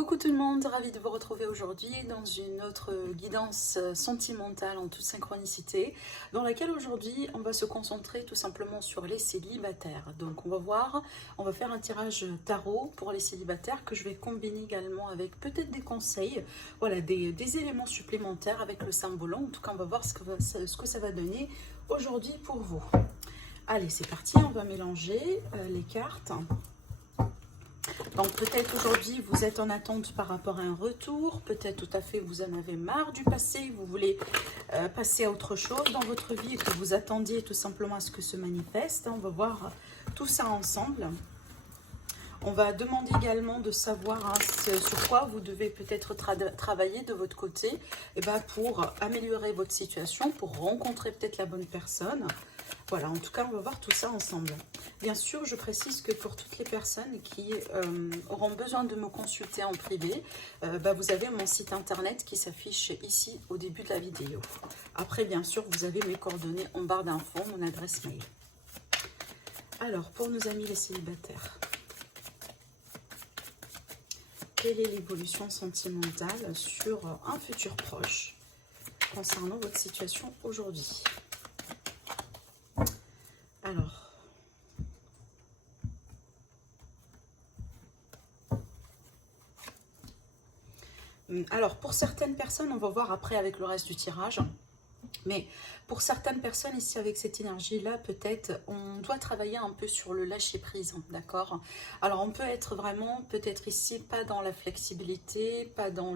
Coucou tout le monde, ravie de vous retrouver aujourd'hui dans une autre guidance sentimentale en toute synchronicité, dans laquelle aujourd'hui on va se concentrer tout simplement sur les célibataires. Donc on va faire un tirage tarot pour les célibataires que je vais combiner également avec peut-être des conseils, voilà, des éléments supplémentaires avec le symbole. En tout cas on va voir ce que ça va donner aujourd'hui pour vous. Allez, c'est parti, on va mélanger les cartes. Donc peut-être aujourd'hui vous êtes en attente par rapport à un retour, peut-être tout à fait vous en avez marre du passé, vous voulez passer à autre chose dans votre vie et que vous attendiez tout simplement à ce que se manifeste. On va voir tout ça ensemble. On va demander également de savoir sur quoi vous devez peut-être travailler de votre côté pour améliorer votre situation, pour rencontrer peut-être la bonne personne. Voilà, en tout cas, on va voir tout ça ensemble. Bien sûr, je précise que pour toutes les personnes qui auront besoin de me consulter en privé, vous avez mon site internet qui s'affiche ici au début de la vidéo. Après, bien sûr, vous avez mes coordonnées en barre d'infos, mon adresse mail. Alors, pour nos amis les célibataires, quelle est l'évolution sentimentale sur un futur proche concernant votre situation aujourd'hui? Alors, pour certaines personnes, on va voir après avec le reste du tirage, mais pour certaines personnes ici avec cette énergie-là, peut-être on doit travailler un peu sur le lâcher-prise, d'accord? Alors on peut être vraiment, peut-être ici, pas dans la flexibilité, pas dans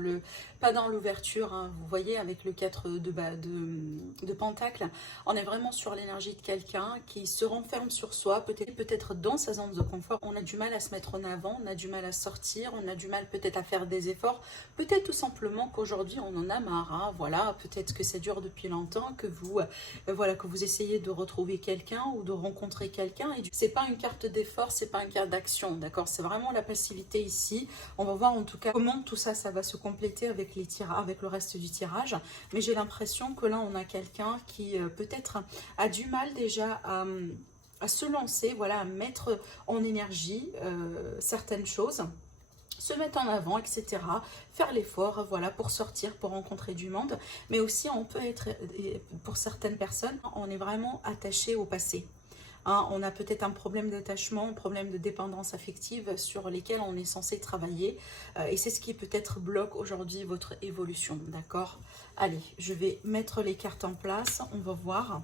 l'ouverture, hein. Vous voyez avec le 4 de Pentacle, on est vraiment sur l'énergie de quelqu'un qui se renferme sur soi, peut-être dans sa zone de confort. On a du mal à se mettre en avant, on a du mal à sortir, on a du mal peut-être à faire des efforts, peut-être tout simplement qu'aujourd'hui on en a marre, hein. Voilà, peut-être que ça dure depuis longtemps, que vous essayez de retrouver quelqu'un ou de rencontrer quelqu'un. Et c'est pas une carte d'effort, c'est pas une carte d'action, d'accord? C'est vraiment la passivité ici. On va voir en tout cas comment tout ça, ça va se compléter avec avec le reste du tirage. Mais j'ai l'impression que là, on a quelqu'un qui peut-être a du mal déjà à se lancer, voilà, à mettre en énergie certaines choses, se mettre en avant, etc. Faire l'effort, voilà, pour sortir, pour rencontrer du monde. Mais aussi, on peut être, pour certaines personnes, on est vraiment attaché au passé. Hein, on a peut-être un problème d'attachement, un problème de dépendance affective sur lesquels on est censé travailler. Et c'est ce qui peut-être bloque aujourd'hui votre évolution, d'accord? Allez, je vais mettre les cartes en place, on va voir.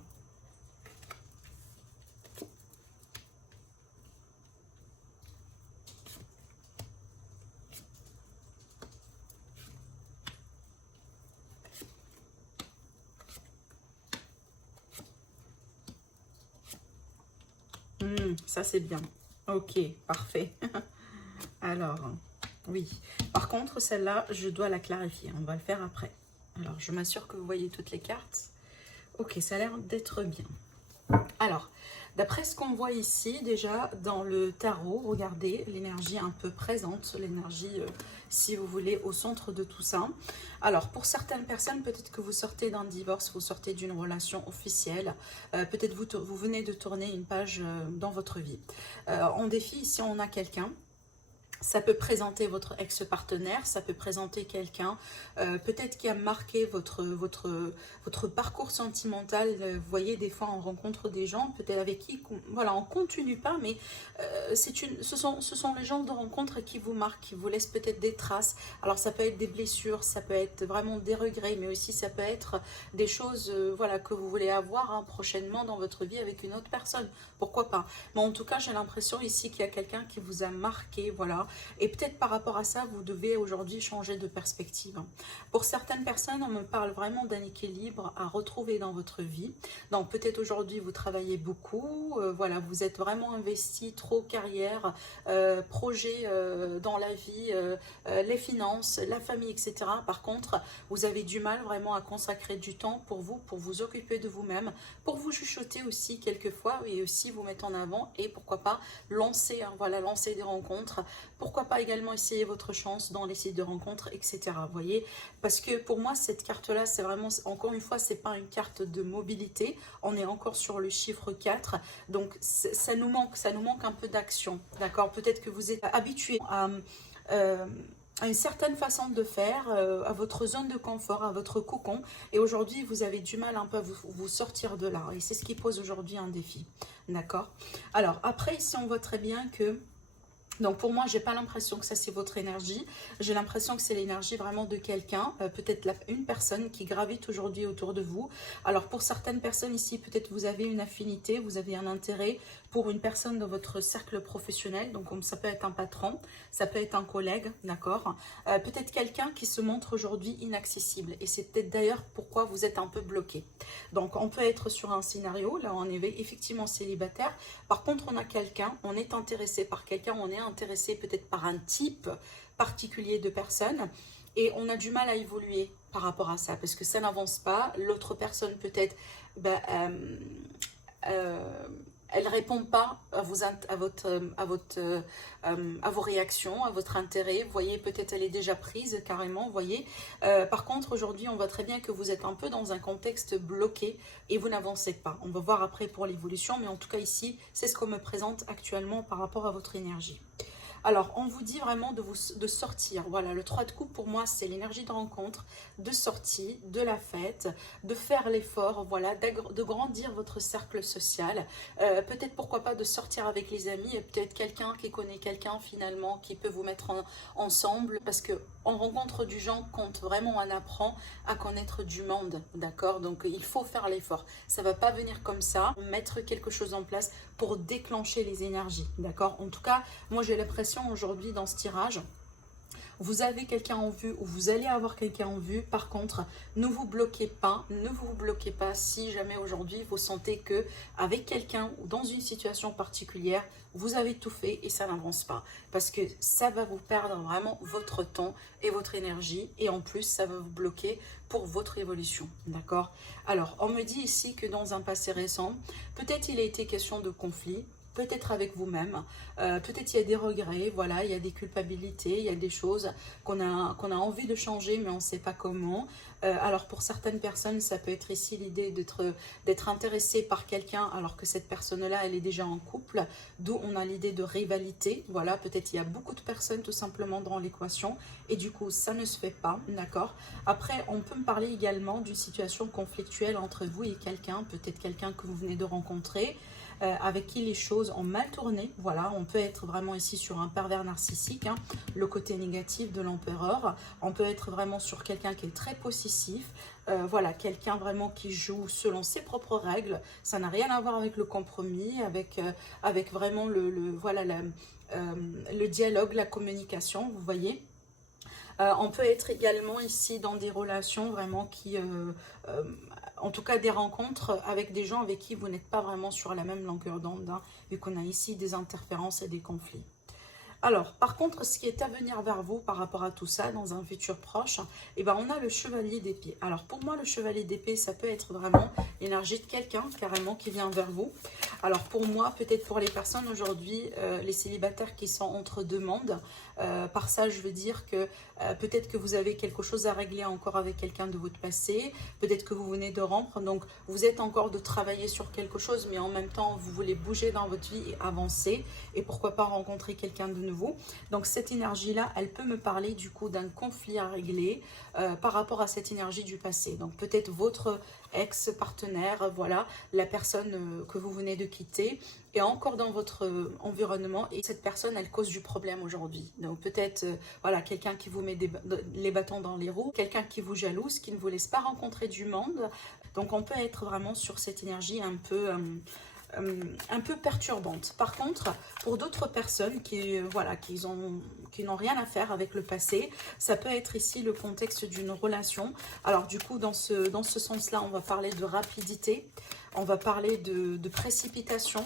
Ça c'est bien. Ok, parfait. Alors, oui. Par contre, celle-là, je dois la clarifier. On va le faire après. Alors, je m'assure que vous voyez toutes les cartes. Ok, ça a l'air d'être bien. Alors, d'après ce qu'on voit ici, déjà, dans le tarot, regardez l'énergie un peu présente, l'énergie, si vous voulez, au centre de tout ça. Alors, pour certaines personnes, peut-être que vous sortez d'un divorce, vous sortez d'une relation officielle, peut-être vous venez de tourner une page dans votre vie. En défi, ici, on a quelqu'un. Ça peut présenter votre ex-partenaire, ça peut présenter quelqu'un peut-être qui a marqué votre parcours sentimental. Vous voyez, des fois on rencontre des gens peut-être avec qui, voilà, on continue pas, mais ce sont les gens de rencontre qui vous marquent, qui vous laissent peut-être des traces. Alors ça peut être des blessures, ça peut être vraiment des regrets, mais aussi ça peut être des choses voilà, que vous voulez avoir prochainement dans votre vie avec une autre personne. Pourquoi pas? Mais en tout cas, j'ai l'impression ici qu'il y a quelqu'un qui vous a marqué, voilà. Et peut-être par rapport à ça, vous devez aujourd'hui changer de perspective. Pour certaines personnes, on me parle vraiment d'un équilibre à retrouver dans votre vie. Donc peut-être aujourd'hui, vous travaillez beaucoup, voilà, vous êtes vraiment investi, trop carrière, projet dans la vie, les finances, la famille, etc. Par contre, vous avez du mal vraiment à consacrer du temps pour vous occuper de vous-même, pour vous chuchoter aussi quelquefois et aussi vous mettre en avant et pourquoi pas lancer, hein, voilà, lancer des rencontres. Pourquoi pas également essayer votre chance dans les sites de rencontres, etc. Vous voyez, parce que pour moi, cette carte-là, c'est vraiment, encore une fois, c'est pas une carte de mobilité. On est encore sur le chiffre 4. Donc, ça nous manque un peu d'action. D'accord? Peut-être que vous êtes habitué à une certaine façon de faire, à votre zone de confort, à votre cocon. Et aujourd'hui, vous avez du mal un peu à vous sortir de là. Et c'est ce qui pose aujourd'hui un défi. D'accord? Alors, après, ici, on voit très bien que... Donc pour moi, j'ai pas l'impression que ça c'est votre énergie. J'ai l'impression que c'est l'énergie vraiment de quelqu'un, peut-être une personne qui gravite aujourd'hui autour de vous. Alors pour certaines personnes ici, peut-être vous avez une affinité, vous avez un intérêt pour une personne dans votre cercle professionnel. Donc ça peut être un patron, ça peut être un collègue, d'accord. Peut-être quelqu'un qui se montre aujourd'hui inaccessible. Et c'est peut-être d'ailleurs pourquoi vous êtes un peu bloqué. Donc on peut être sur un scénario, là on est effectivement célibataire. Par contre on a quelqu'un, on est intéressé par quelqu'un, on est intéressé peut-être par un type particulier de personne et on a du mal à évoluer par rapport à ça parce que ça n'avance pas. L'autre personne peut-être elle ne répond pas à vos réactions, à votre intérêt. Vous voyez, peut-être elle est déjà prise carrément, vous voyez. Par contre, aujourd'hui, on voit très bien que vous êtes un peu dans un contexte bloqué et vous n'avancez pas. On va voir après pour l'évolution, mais en tout cas ici, c'est ce qu'on me présente actuellement par rapport à votre énergie. Alors, on vous dit vraiment de sortir. Voilà, le 3 de coupe, pour moi, c'est l'énergie de rencontre, de sortie, de la fête, de faire l'effort, voilà, de grandir votre cercle social. Peut-être, pourquoi pas, de sortir avec les amis et peut-être quelqu'un qui connaît quelqu'un, finalement, qui peut vous mettre ensemble. Parce que on rencontre du gens quand vraiment on apprend à connaître du monde, d'accord? Donc, il faut faire l'effort. Ça ne va pas venir comme ça, mettre quelque chose en place pour déclencher les énergies, d'accord? En tout cas, moi, j'ai l'impression aujourd'hui dans ce tirage, vous avez quelqu'un en vue ou vous allez avoir quelqu'un en vue. Par contre, ne vous bloquez pas si jamais aujourd'hui vous sentez que avec quelqu'un ou dans une situation particulière, vous avez tout fait et ça n'avance pas. Parce que ça va vous perdre vraiment votre temps et votre énergie et en plus, ça va vous bloquer pour votre évolution, d'accord? Alors, on me dit ici que dans un passé récent, peut-être il a été question de conflit, peut-être avec vous-même, peut-être il y a des regrets, voilà, il y a des culpabilités, il y a des choses qu'on a envie de changer, mais on ne sait pas comment. Alors pour certaines personnes, ça peut être ici l'idée d'être intéressé par quelqu'un, alors que cette personne-là, elle est déjà en couple, d'où on a l'idée de rivalité, voilà, peut-être il y a beaucoup de personnes tout simplement dans l'équation, et du coup, ça ne se fait pas, d'accord? Après, on peut me parler également d'une situation conflictuelle entre vous et quelqu'un, peut-être quelqu'un que vous venez de rencontrer, avec qui les choses ont mal tourné. Voilà, on peut être vraiment ici sur un pervers narcissique, hein, le côté négatif de l'empereur. On peut être vraiment sur quelqu'un qui est très possessif. Voilà, quelqu'un vraiment qui joue selon ses propres règles. Ça n'a rien à voir avec le compromis, avec vraiment le dialogue, la communication, vous voyez. On peut être également ici dans des relations vraiment qui... en tout cas des rencontres avec des gens avec qui vous n'êtes pas vraiment sur la même longueur d'onde, hein, vu qu'on a ici des interférences et des conflits. Alors, par contre, ce qui est à venir vers vous par rapport à tout ça, dans un futur proche, eh ben, on a le chevalier d'épée. Alors, pour moi, le chevalier d'épée, ça peut être vraiment l'énergie de quelqu'un, carrément, qui vient vers vous. Alors, pour moi, peut-être pour les personnes aujourd'hui, les célibataires qui sont entre deux mondes, par ça, je veux dire que peut-être que vous avez quelque chose à régler encore avec quelqu'un de votre passé, peut-être que vous venez de rompre, donc vous êtes encore de travailler sur quelque chose, mais en même temps, vous voulez bouger dans votre vie et avancer, et pourquoi pas rencontrer quelqu'un de nouveau. Donc cette énergie-là, elle peut me parler du coup d'un conflit à régler par rapport à cette énergie du passé. Donc peut-être votre ex-partenaire, voilà, la personne que vous venez de quitter, est encore dans votre environnement et cette personne, elle cause du problème aujourd'hui. Donc peut-être, voilà, quelqu'un qui vous met les bâtons dans les roues, quelqu'un qui vous jalouse, qui ne vous laisse pas rencontrer du monde. Donc on peut être vraiment sur cette énergie un peu perturbante. Par contre, pour d'autres personnes qui n'ont rien à faire avec le passé, ça peut être ici le contexte d'une relation. Alors du coup, dans ce sens-là, on va parler de rapidité, on va parler de précipitation.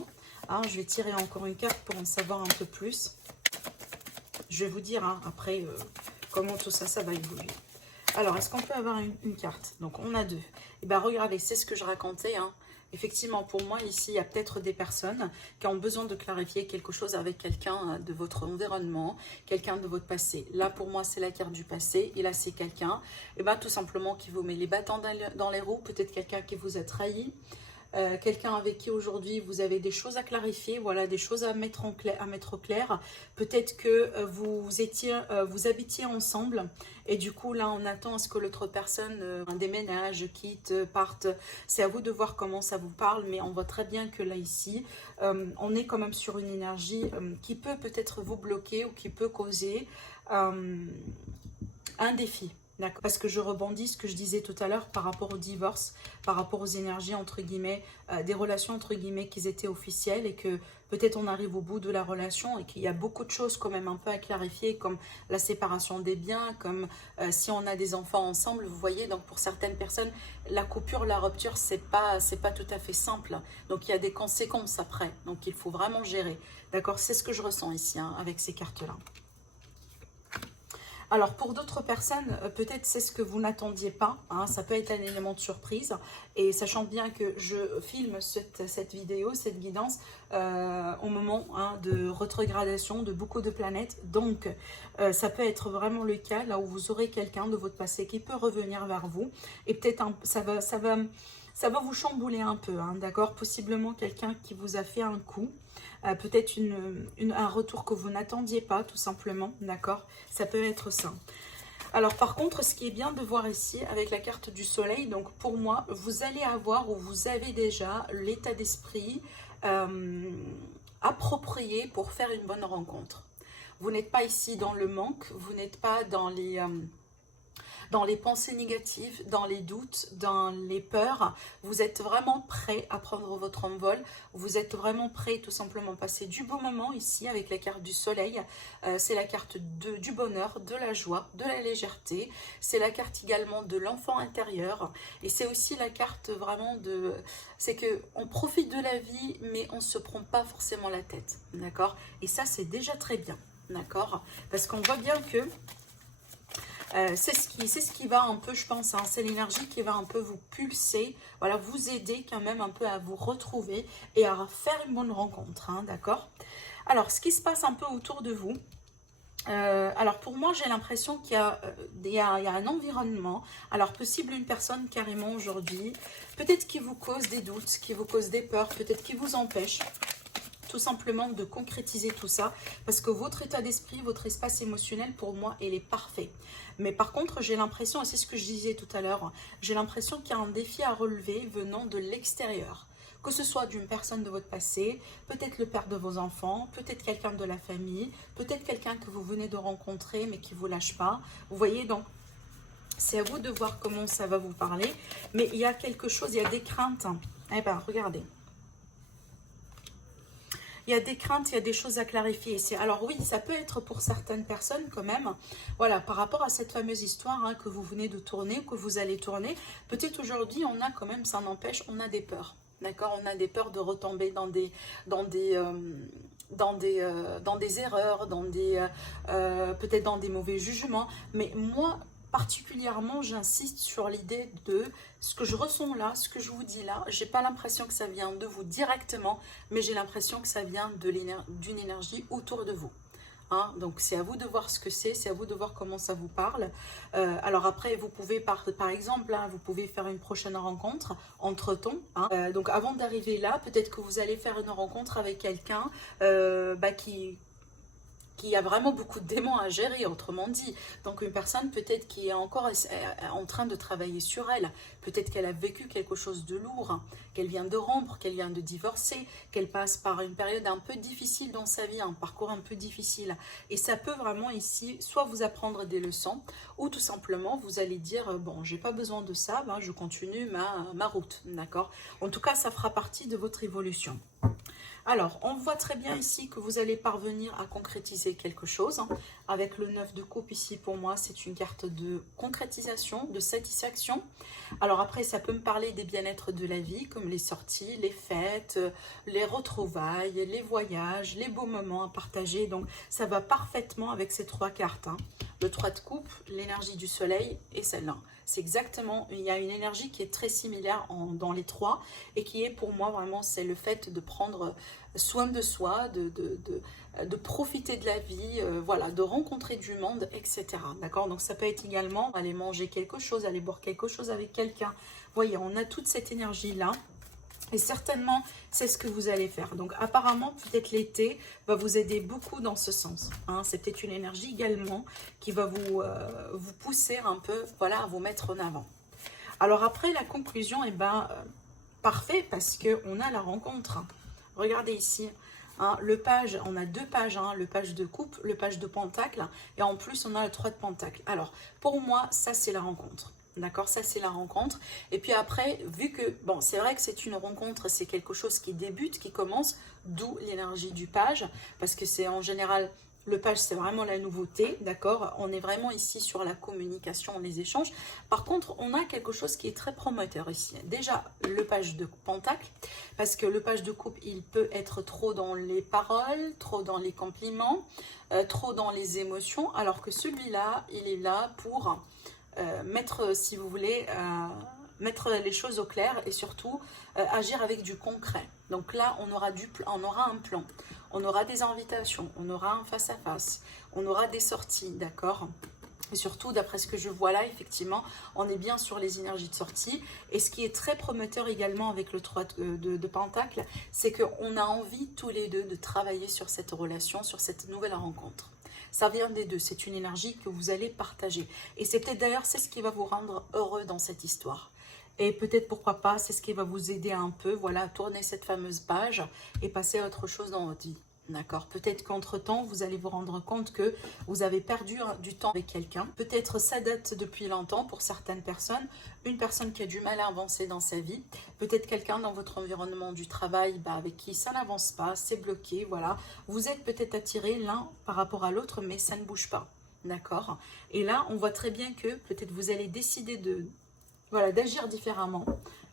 Hein, je vais tirer encore une carte pour en savoir un peu plus. Je vais vous dire hein, après comment tout ça va évoluer. Alors, est-ce qu'on peut avoir une carte? Donc, on a deux. Et bien, regardez, c'est ce que je racontais, hein. Effectivement, pour moi, ici, il y a peut-être des personnes qui ont besoin de clarifier quelque chose avec quelqu'un de votre environnement, quelqu'un de votre passé. Là, pour moi, c'est la carte du passé. Et là, c'est quelqu'un, et ben, tout simplement, qui vous met les bâtons dans les roues. Peut-être quelqu'un qui vous a trahi. quelqu'un avec qui aujourd'hui vous avez des choses à clarifier, voilà, des choses à mettre au clair. Peut-être que vous habitiez ensemble et du coup là on attend à ce que l'autre personne déménage, quitte, parte. C'est à vous de voir comment ça vous parle, mais on voit très bien que là ici, on est quand même sur une énergie qui peut peut-être vous bloquer ou qui peut causer un défi. Parce que je rebondis ce que je disais tout à l'heure par rapport au divorce, par rapport aux énergies entre guillemets, des relations entre guillemets qui étaient officielles et que peut-être on arrive au bout de la relation et qu'il y a beaucoup de choses quand même un peu à clarifier, comme la séparation des biens, comme si on a des enfants ensemble, vous voyez. Donc pour certaines personnes, la coupure, la rupture, c'est pas tout à fait simple. Donc il y a des conséquences après. Donc il faut vraiment gérer. D'accord, c'est ce que je ressens ici hein, avec ces cartes-là. Alors, pour d'autres personnes, peut-être c'est ce que vous n'attendiez pas. Hein, ça peut être un élément de surprise. Et sachant bien que je filme cette vidéo, cette guidance, au moment hein, de rétrogradation de beaucoup de planètes. Donc, ça peut être vraiment le cas, là où vous aurez quelqu'un de votre passé qui peut revenir vers vous. Et peut-être ça va vous chambouler un peu, hein, d'accord? Possiblement quelqu'un qui vous a fait un coup. Peut-être un retour que vous n'attendiez pas, tout simplement, d'accord? Ça peut être ça. Alors, par contre, ce qui est bien de voir ici, avec la carte du soleil, donc pour moi, vous allez avoir, ou vous avez déjà, l'état d'esprit approprié pour faire une bonne rencontre. Vous n'êtes pas ici dans le manque, vous n'êtes pas dans les pensées négatives, dans les doutes, dans les peurs. Vous êtes vraiment prêt à prendre votre envol. Vous êtes vraiment prêt tout simplement à passer du beau moment ici avec la carte du soleil. C'est la carte du bonheur, de la joie, de la légèreté. C'est la carte également de l'enfant intérieur. Et c'est aussi la carte vraiment de... C'est qu'on profite de la vie, mais on ne se prend pas forcément la tête. D'accord? Et ça, c'est déjà très bien. D'accord? Parce qu'on voit bien que... c'est ce qui va un peu, je pense, hein, c'est l'énergie qui va un peu vous pulser, voilà, vous aider quand même un peu à vous retrouver et à faire une bonne rencontre, hein, d'accord? Alors, ce qui se passe un peu autour de vous, alors pour moi, j'ai l'impression qu'il y a un environnement, alors possible une personne carrément aujourd'hui, peut-être qui vous cause des doutes, qui vous cause des peurs, peut-être qui vous empêche tout simplement de concrétiser tout ça, parce que votre état d'esprit, votre espace émotionnel, pour moi, il est parfait. Mais par contre, j'ai l'impression, et c'est ce que je disais tout à l'heure, j'ai l'impression qu'il y a un défi à relever venant de l'extérieur. Que ce soit d'une personne de votre passé, peut-être le père de vos enfants, peut-être quelqu'un de la famille, peut-être quelqu'un que vous venez de rencontrer mais qui ne vous lâche pas. Vous voyez, donc, c'est à vous de voir comment ça va vous parler. Mais il y a quelque chose, il y a des craintes. Eh bien, regardez. Il y a des craintes, il y a des choses à clarifier ici. Alors oui, ça peut être pour certaines personnes quand même. Voilà, par rapport à cette fameuse histoire hein, que vous venez de tourner, que vous allez tourner, peut-être aujourd'hui, on a quand même, ça n'empêche, on a des peurs. D'accord? On a des peurs de retomber dans des erreurs, peut-être dans des mauvais jugements. Mais moi, particulièrement, j'insiste sur l'idée de ce que je ressens là, ce que je vous dis là. J'ai pas l'impression que ça vient de vous directement, mais j'ai l'impression que ça vient d'une énergie autour de vous. Hein, donc c'est à vous de voir ce que c'est à vous de voir comment ça vous parle. Alors après, vous pouvez par exemple, hein, vous pouvez faire une prochaine rencontre entre-temps. Hein. Donc avant d'arriver là, peut-être que vous allez faire une rencontre avec quelqu'un qui a vraiment beaucoup de démons à gérer, autrement dit. Donc une personne peut-être qui est encore en train de travailler sur elle, peut-être qu'elle a vécu quelque chose de lourd, hein, qu'elle vient de rompre, qu'elle vient de divorcer, qu'elle passe par une période un peu difficile dans sa vie, un parcours un peu difficile. Et ça peut vraiment ici, soit vous apprendre des leçons, ou tout simplement vous allez dire, bon, j'ai pas besoin de ça, ben, je continue ma route, d'accord? En tout cas, ça fera partie de votre évolution. Alors, on voit très bien ici que vous allez parvenir à concrétiser quelque chose. Hein. Avec le 9 de coupe ici, pour moi, c'est une carte de concrétisation, de satisfaction. Alors après, ça peut me parler des bien-être de la vie, comme les sorties, les fêtes, les retrouvailles, les voyages, les beaux moments à partager. Donc, ça va parfaitement avec ces trois cartes. Hein. Le 3 de coupe, l'énergie du soleil et celle-là. C'est exactement, il y a une énergie qui est très similaire dans les trois et qui est pour moi vraiment, c'est le fait de prendre soin de soi, de profiter de la vie, voilà, de rencontrer du monde, etc. D'accord? Donc ça peut être également aller manger quelque chose, aller boire quelque chose avec quelqu'un. Vous voyez, on a toute cette énergie-là. Et certainement, c'est ce que vous allez faire. Donc, apparemment, peut-être l'été va vous aider beaucoup dans ce sens. Hein. C'est peut-être une énergie également qui va vous pousser un peu, voilà, à vous mettre en avant. Alors, après, la conclusion, eh ben, parfait, parce qu'on a la rencontre. Regardez ici, hein, le page, on a deux pages, hein, le page de coupe, le page de pentacle, et en plus, on a le 3 de pentacle. Alors, pour moi, ça, c'est la rencontre. D'accord, ça c'est la rencontre. Et puis après, vu que, bon, c'est vrai que c'est une rencontre, c'est quelque chose qui débute, qui commence, d'où l'énergie du page, parce que c'est en général, le page c'est vraiment la nouveauté, d'accord. On est vraiment ici sur la communication, les échanges. Par contre, on a quelque chose qui est très prometteur ici. Déjà, le page de pentacle, parce que le page de coupe, il peut être trop dans les paroles, trop dans les compliments, trop dans les émotions, alors que celui-là, il est là pour... mettre, si vous voulez, mettre les choses au clair et surtout agir avec du concret. Donc là, on aura un plan, on aura des invitations, on aura un face-à-face, on aura des sorties, d'accord ? Et surtout, d'après ce que je vois là, effectivement, on est bien sur les énergies de sortie. Et ce qui est très prometteur également avec le 3 de Pentacle, c'est qu'on a envie tous les deux de travailler sur cette relation, sur cette nouvelle rencontre. Ça vient des deux, c'est une énergie que vous allez partager. Et c'est peut-être d'ailleurs, c'est ce qui va vous rendre heureux dans cette histoire. Et peut-être, pourquoi pas, c'est ce qui va vous aider un peu, voilà, à tourner cette fameuse page et passer à autre chose dans votre vie. D'accord. Peut-être qu'entre-temps, vous allez vous rendre compte que vous avez perdu du temps avec quelqu'un. Peut-être ça date depuis longtemps pour certaines personnes. Une personne qui a du mal à avancer dans sa vie. Peut-être quelqu'un dans votre environnement du travail avec qui ça n'avance pas, c'est bloqué, voilà. Vous êtes peut-être attirés l'un par rapport à l'autre, mais ça ne bouge pas. D'accord. Et là, on voit très bien que peut-être vous allez décider voilà, d'agir différemment.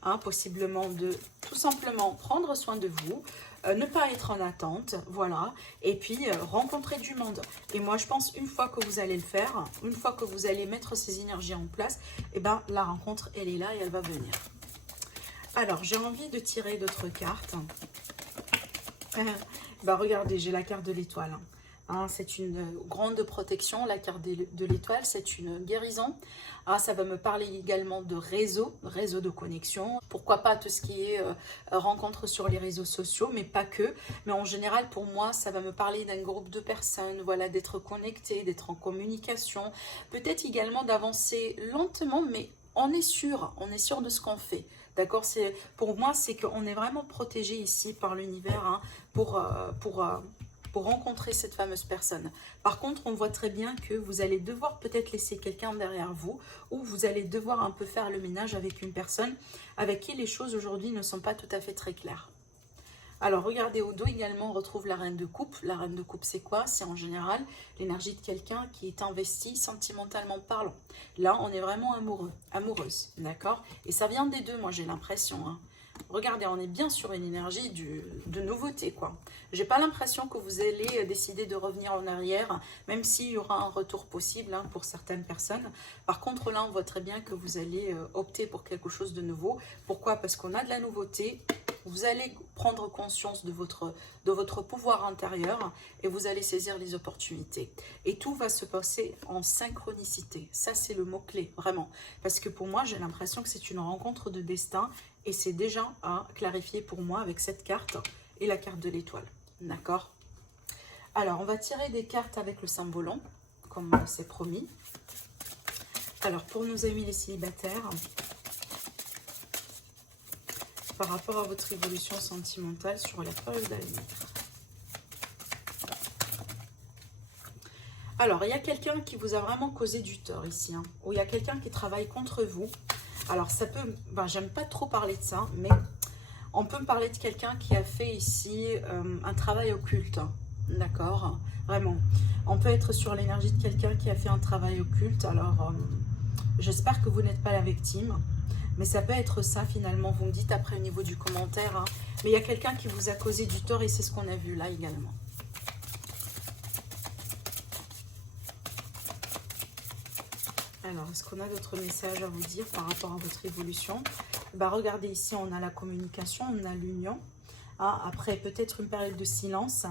Hein, possiblement de tout simplement prendre soin de vous, ne pas être en attente, voilà, et puis rencontrer du monde. Et moi, je pense une fois que vous allez le faire, une fois que vous allez mettre ces énergies en place, et ben la rencontre, elle est là et elle va venir. Alors, j'ai envie de tirer d'autres cartes. Regardez, j'ai la carte de l'étoile. Hein, c'est une grande protection, la carte de l'étoile, c'est une guérison. Ah, ça va me parler également de réseau de connexion. Pourquoi pas tout ce qui est rencontre sur les réseaux sociaux, mais pas que. Mais en général, pour moi, ça va me parler d'un groupe de personnes, voilà, d'être connecté, d'être en communication. Peut-être également d'avancer lentement, mais on est sûr de ce qu'on fait. D'accord, pour moi, c'est qu'on est vraiment protégé ici par l'univers, hein, pour rencontrer cette fameuse personne. Par contre, on voit très bien que vous allez devoir peut-être laisser quelqu'un derrière vous ou vous allez devoir un peu faire le ménage avec une personne avec qui les choses aujourd'hui ne sont pas tout à fait très claires. Alors, regardez au dos également, on retrouve la reine de coupe. La reine de coupe, c'est quoi? C'est en général l'énergie de quelqu'un qui est investi sentimentalement parlant. Là, on est vraiment amoureux, amoureuse, d'accord? Et ça vient des deux, moi j'ai l'impression, hein. Regardez, on est bien sur une énergie de nouveauté, quoi. J'ai pas l'impression que vous allez décider de revenir en arrière, même s'il y aura un retour possible, hein, pour certaines personnes. Par contre, là, on voit très bien que vous allez opter pour quelque chose de nouveau. Pourquoi? Parce qu'on a de la nouveauté. Vous allez prendre conscience de votre pouvoir intérieur et vous allez saisir les opportunités. Et tout va se passer en synchronicité. Ça, c'est le mot-clé, vraiment. Parce que pour moi, j'ai l'impression que c'est une rencontre de destin et c'est déjà à clarifier pour moi avec cette carte et la carte de l'étoile. D'accord? Alors, on va tirer des cartes avec le symbole, comme c'est promis. Alors, pour nos amis les célibataires, par rapport à votre évolution sentimentale sur la période à venir. Alors, il y a quelqu'un qui vous a vraiment causé du tort ici, hein, ou il y a quelqu'un qui travaille contre vous. Alors, ça peut... j'aime pas trop parler de ça, mais on peut me parler de quelqu'un qui a fait ici un travail occulte, hein, d'accord? Vraiment. On peut être sur l'énergie de quelqu'un qui a fait un travail occulte. Alors, j'espère que vous n'êtes pas la victime. Mais ça peut être ça finalement, vous me dites après au niveau du commentaire. Hein. Mais il y a quelqu'un qui vous a causé du tort et c'est ce qu'on a vu là également. Alors, est-ce qu'on a d'autres messages à vous dire par rapport à votre évolution? Regardez ici, on a la communication, on a l'union. Hein, après peut-être une période de silence.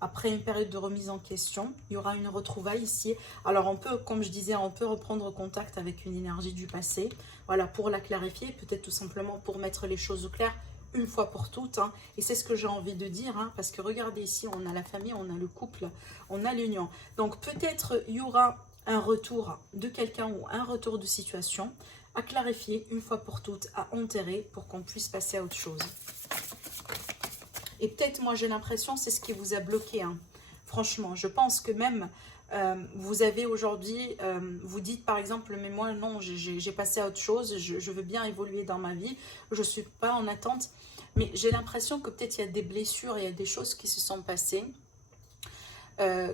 Après une période de remise en question, il y aura une retrouvaille ici. Alors on peut, comme je disais, on peut reprendre contact avec une énergie du passé. Voilà, pour la clarifier, peut-être tout simplement pour mettre les choses au clair une fois pour toutes, hein, et c'est ce que j'ai envie de dire, hein, parce que regardez ici, on a la famille, on a le couple, on a l'union. Donc peut-être il y aura un retour de quelqu'un ou un retour de situation à clarifier une fois pour toutes, à enterrer pour qu'on puisse passer à autre chose. Et peut-être, moi j'ai l'impression, c'est ce qui vous a bloqué, hein. Franchement, je pense que même vous avez aujourd'hui, vous dites par exemple, mais moi non, j'ai passé à autre chose, je veux bien évoluer dans ma vie, je ne suis pas en attente. Mais j'ai l'impression que peut-être il y a des blessures, il y a des choses qui se sont passées,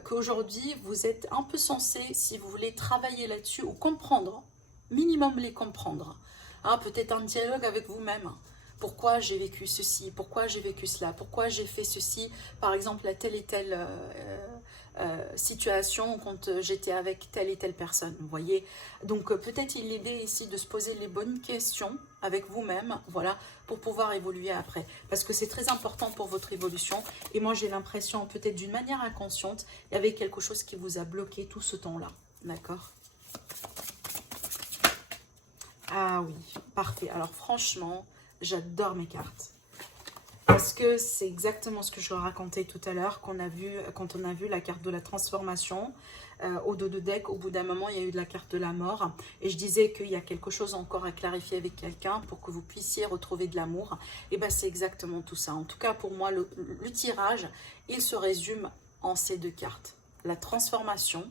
qu'aujourd'hui vous êtes un peu censé, si vous voulez travailler là-dessus ou comprendre, minimum les comprendre, hein, peut-être un dialogue avec vous-même. Pourquoi j'ai vécu ceci, pourquoi j'ai vécu cela, pourquoi j'ai fait ceci, par exemple à telle et telle situation quand j'étais avec telle et telle personne, vous voyez. Donc peut-être il l'idée ici de se poser les bonnes questions avec vous-même, voilà, pour pouvoir évoluer après. Parce que c'est très important pour votre évolution. Et moi j'ai l'impression, peut-être d'une manière inconsciente, il y avait quelque chose qui vous a bloqué tout ce temps-là, d'accord? Ah oui, parfait. Alors franchement, j'adore mes cartes. Parce que c'est exactement ce que je racontais tout à l'heure, qu'on a vu, quand on a vu la carte de la transformation au dos de deck. Au bout d'un moment, il y a eu de la carte de la mort. Et je disais qu'il y a quelque chose encore à clarifier avec quelqu'un pour que vous puissiez retrouver de l'amour. Et bien, c'est exactement tout ça. En tout cas, pour moi, le tirage, il se résume en ces deux cartes. La transformation.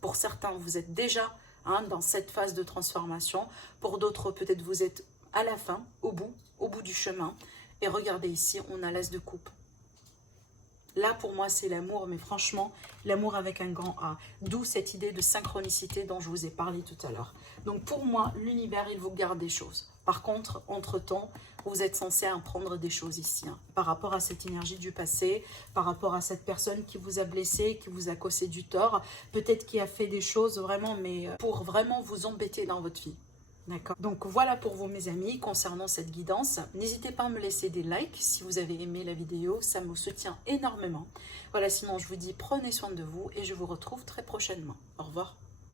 Pour certains, vous êtes déjà dans cette phase de transformation. Pour d'autres, peut-être vous êtes à la fin, au bout du chemin. Et regardez ici, on a l'as de coupe. Là, pour moi, c'est l'amour, mais franchement, l'amour avec un grand A. D'où cette idée de synchronicité dont je vous ai parlé tout à l'heure. Donc, pour moi, l'univers, il vous garde des choses. Par contre, entre-temps, vous êtes censé apprendre des choses ici. Par rapport à cette énergie du passé, par rapport à cette personne qui vous a blessé, qui vous a causé du tort, peut-être qui a fait des choses vraiment, mais pour vraiment vous embêter dans votre vie. D'accord. Donc voilà pour vous mes amis concernant cette guidance. N'hésitez pas à me laisser des likes si vous avez aimé la vidéo, ça me soutient énormément. Voilà, sinon je vous dis prenez soin de vous et je vous retrouve très prochainement. Au revoir.